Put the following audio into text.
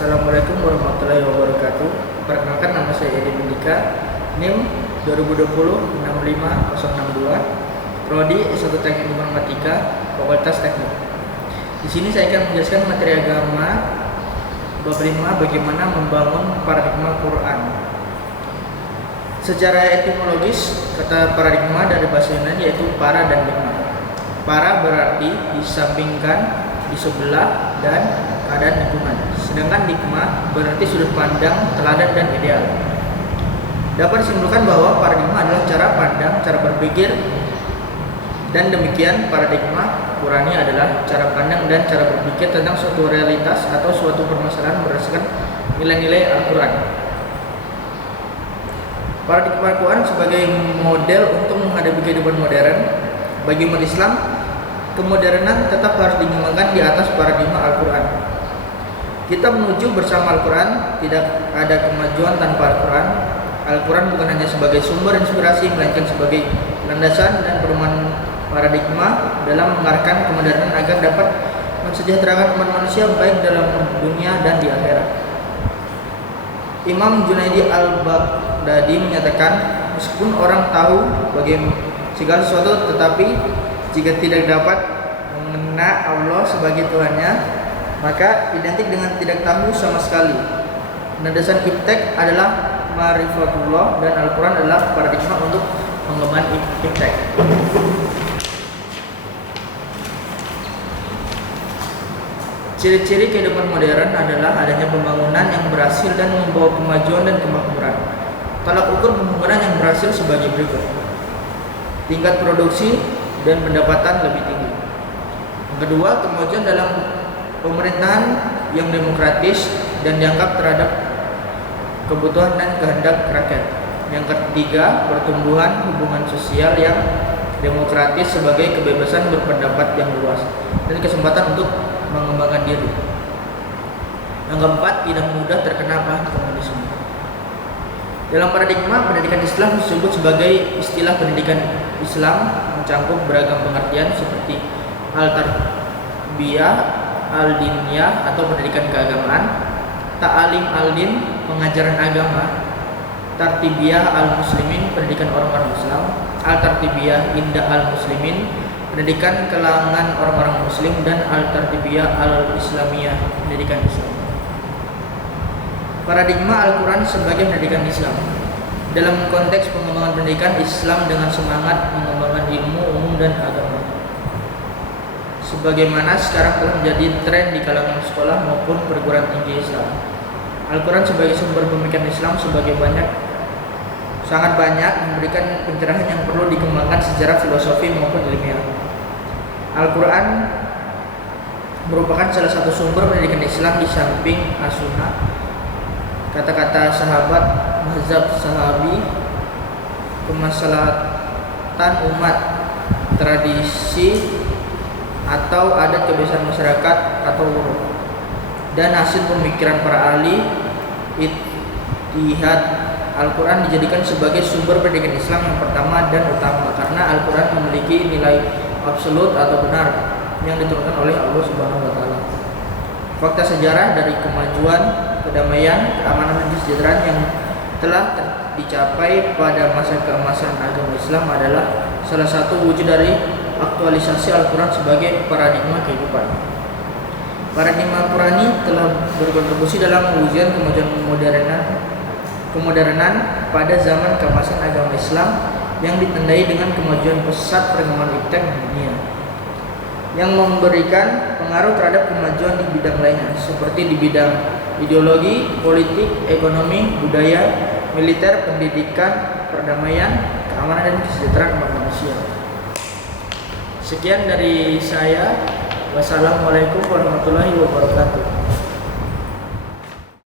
Assalamualaikum warahmatullahi wabarakatuh. Perkenalkan, nama saya Edi Mendika, NIM 2020-65062, Prodi S1 Teknik Informatika, Fakultas Teknik. Di sini saya akan menjelaskan materi agama bab 5, bagaimana membangun paradigma Quran. Secara etimologis, kata paradigma dari bahasa Yunani yaitu para dan digma. Para berarti disampingkan, di sebelah, dan keadaan lingkungan. Sedangkan digma berarti sudut pandang, teladan, dan ideal. Dapat disimpulkan bahwa paradigma adalah cara pandang, cara berpikir, dan demikian paradigma Qurani adalah cara pandang dan cara berpikir tentang suatu realitas atau suatu permasalahan berdasarkan nilai-nilai Al-Quran. Paradigma Quran sebagai model untuk menghadapi kehidupan modern. Bagi umat Islam, kemodernan tetap harus dikembangkan di atas paradigma Al-Quran. Kita menuju bersama Al-Quran, tidak ada kemajuan tanpa Al-Quran. Al-Quran bukan hanya sebagai sumber inspirasi, melainkan sebagai landasan dan perumahan paradigma dalam mengarahkan kemodernan agar dapat mensejahterakan umat manusia baik dalam dunia dan di akhirat. Imam Junaidi al-Baghdadi menyatakan, meskipun orang tahu bagaimana segala sesuatu, tetapi jika tidak dapat mengenal Allah sebagai Tuhannya, maka identik dengan tidak tahu sama sekali. Landasan iptek adalah ma'rifatullah dan Al-Quran adalah paradigma untuk pengembangan iptek. Ciri-ciri kehidupan modern adalah adanya pembangunan yang berhasil dan membawa kemajuan dan kemakmuran. Tolak ukur pembangunan yang berhasil sebagai berikut: tingkat produksi dan pendapatan lebih tinggi. Yang kedua, kemajuan dalam pemerintahan yang demokratis dan dianggap terhadap kebutuhan dan kehendak rakyat. Yang ketiga, pertumbuhan hubungan sosial yang demokratis sebagai kebebasan berpendapat yang luas dan kesempatan untuk mengembangkan diri. Yang keempat, tidak mudah terkena bahan komunisme. Dalam paradigma pendidikan Islam disebut sebagai istilah pendidikan Islam mencakup beragam pengertian seperti al-tarbiyah, al-diniyah atau pendidikan keagamaan, ta'alim al-din, pengajaran agama, tartibiyah al-muslimin, pendidikan orang-orang Islam, al-tartibiyah indah al-muslimin, pendidikan kalangan orang-orang muslim, dan al-tartibiyah al-islamiyah, pendidikan Islam. Paradigma Al-Quran sebagai pendidikan Islam. Dalam konteks pengembangan pendidikan Islam dengan semangat mengembangkan ilmu umum dan agama, sebagaimana sekarang telah menjadi tren di kalangan sekolah maupun perguruan tinggi Islam. Al-Quran sebagai sumber pemikiran Islam sangat banyak memberikan pencerahan yang perlu dikembangkan secara filosofi maupun ilmiah. Al-Quran merupakan salah satu sumber pendidikan Islam di samping as-sunnah, kata-kata sahabat, mazhab sahabi, kemaslahatan umat, tradisi atau adat kebiasaan masyarakat atau uruf, dan hasil pemikiran para ahli ijtihad. Al-Quran dijadikan sebagai sumber pendidikan Islam yang pertama dan utama karena Al-Quran memiliki nilai absolut atau benar yang diturunkan oleh Allah Subhanahu wa taala. Fakta sejarah dari kemajuan, kedamaian, keamanan, dan kesejahteraan yang telah dicapai pada masa keemasan agama Islam adalah salah satu wujud dari aktualisasi Al-Quran sebagai paradigma kehidupan. Paradigma Qurani telah berkontribusi dalam mewujudkan kemodernan pada zaman keemasan agama Islam yang ditandai dengan kemajuan pesat perkembangan iptek dunia, yang memberikan pengaruh terhadap kemajuan di bidang lainnya seperti di bidang ideologi, politik, ekonomi, budaya, militer, pendidikan, perdamaian, keamanan, dan kesejahteraan umat manusia. Sekian dari saya. Wassalamualaikum warahmatullahi wabarakatuh.